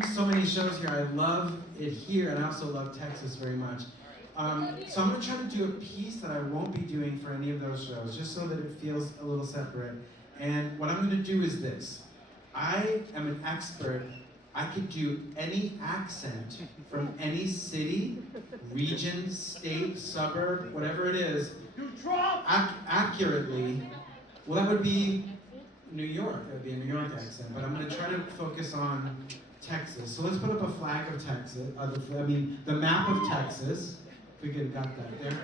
done so many shows here. I love it here, and I also love Texas very much. So I'm going to try to do a piece that I won't be doing for any of those shows, just so that it feels a little separate. And what I'm going to do is this. I am an expert. I could do any accent from any city, region, state, suburb, whatever it is, accurately. Well, that would be New York. That would be a New York accent. But I'm going to try to focus on Texas. So let's put up a flag of Texas. The map of Texas. If we could have got that there.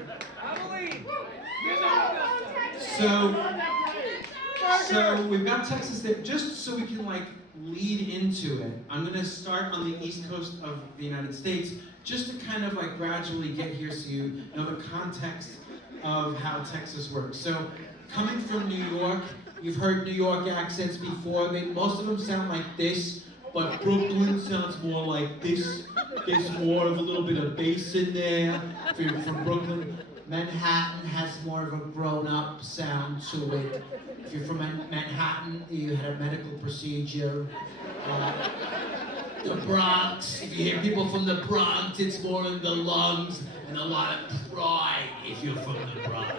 So we've got Texas there. Just so we can lead into it, I'm going to start on the east coast of the United States, just to kind of gradually get here so you know the context of how Texas works. So coming from New York, you've heard New York accents before. Most of them sound like this, but Brooklyn sounds more like this. There's more of a little bit of bass in there. If you're from Brooklyn, Manhattan has more of a grown-up sound to it. If you're from Manhattan, you had a medical procedure. The Bronx, if you hear people from the Bronx, it's more in the lungs and a lot of pride if you're from the Bronx.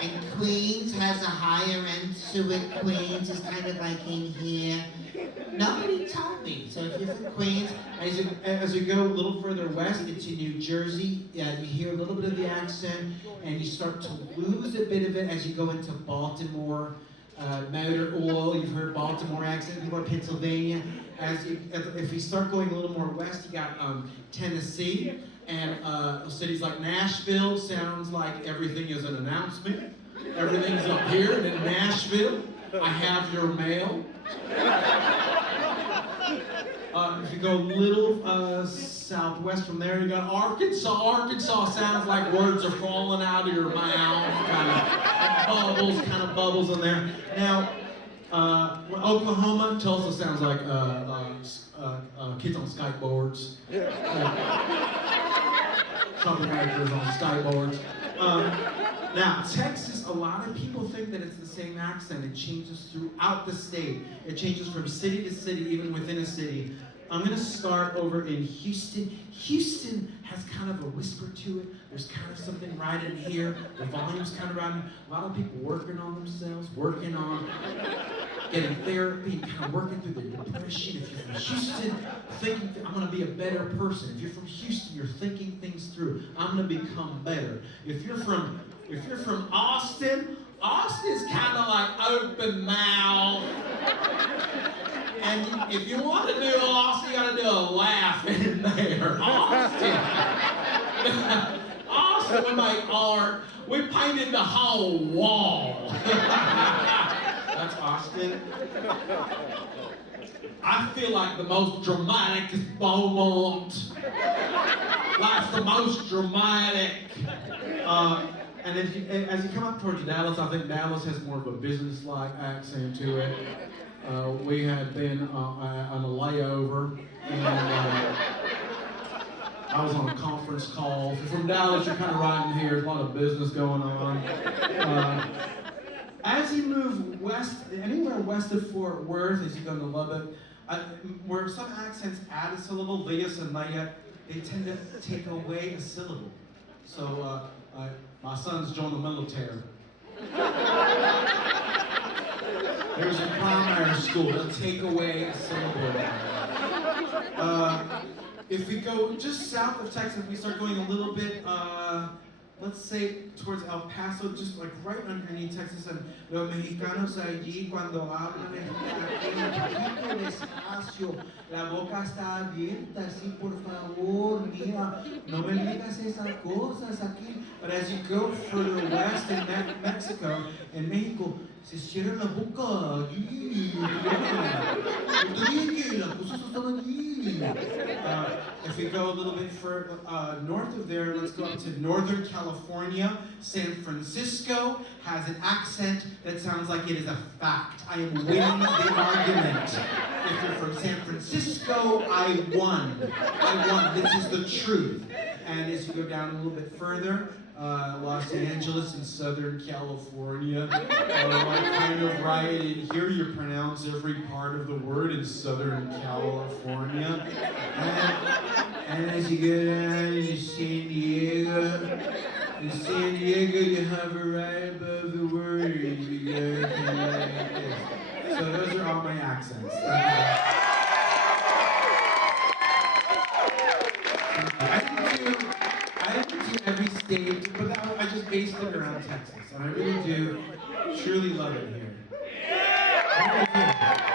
And Queens has a higher end to it. Queens is kind of like in here. Nobody told me. So if you're from Queens, as you go a little further west into New Jersey, you hear a little bit of the accent, and you start to lose a bit of it as you go into Baltimore, Motor Oil. You've heard Baltimore accent. You go to Pennsylvania. If you start going a little more west, you got Tennessee, and cities like Nashville sounds like everything is an announcement. Everything's up here, and in Nashville, I have your mail. If you go a little southwest from there, you got Arkansas. Arkansas sounds like words are falling out of your mouth, kind of bubbles in there. Now, Oklahoma, Tulsa sounds like kids on skateboards. Troublemakers on skateboards. Now, Texas, a lot of people think that it's the same accent. It changes throughout the state. It changes from city to city, even within a city. I'm going to start over in Houston. Houston has kind of a whisper to it. There's kind of something right in here. The volume's kind of right in here. A lot of people working on themselves, working on getting therapy, kind of working through their depression. If you're from Houston, thinking, I'm going to be a better person. If you're from Houston, you're thinking things through. I'm going to become better. If you're from Austin, Austin's kind of like open mouth. And if you want to do Austin, you got to do a laugh in there. Austin, we make art. We painted the whole wall. That's Austin. I feel like the most dramatic is Beaumont. That's the most dramatic. And as you come up towards Dallas, I think Dallas has more of a business-like accent to it. We had been on a layover, and I was on a conference call. If you're from Dallas, you're kind of right in here. There's a lot of business going on. As you move west, anywhere west of Fort Worth, as you go to Lubbock, where some accents add a syllable, Villas and Nayat, they tend to take away a syllable. So, my son's joined the military. There's a primary school, they'll take away a syllable. If we go just south of Texas, we start going a little bit, let's say towards El Paso, just like right underneath Texas, and los mexicanos allí cuando hablan un poquito despacio, la boca está abierta, así por favor, mira, no me digas esas cosas aquí. But as you go further west in Mexico, in Mexico, se cierra la boca allí. Las cosas están allí. If we go a little bit further north of there, let's go up to Northern California. San Francisco has an accent that sounds like it is a fact. I am winning the argument. If you're from San Francisco, I won. This is the truth. And as you go down a little bit further, Los Angeles in Southern California. I kind of write in here, you pronounce every part of the word in Southern California. And as you go down into San Diego, in San Diego you hover right above the word, you go kind of like this. So those are all my accents. I didn't do every state, but I just based it around Texas. And I really do truly love it here. I really do.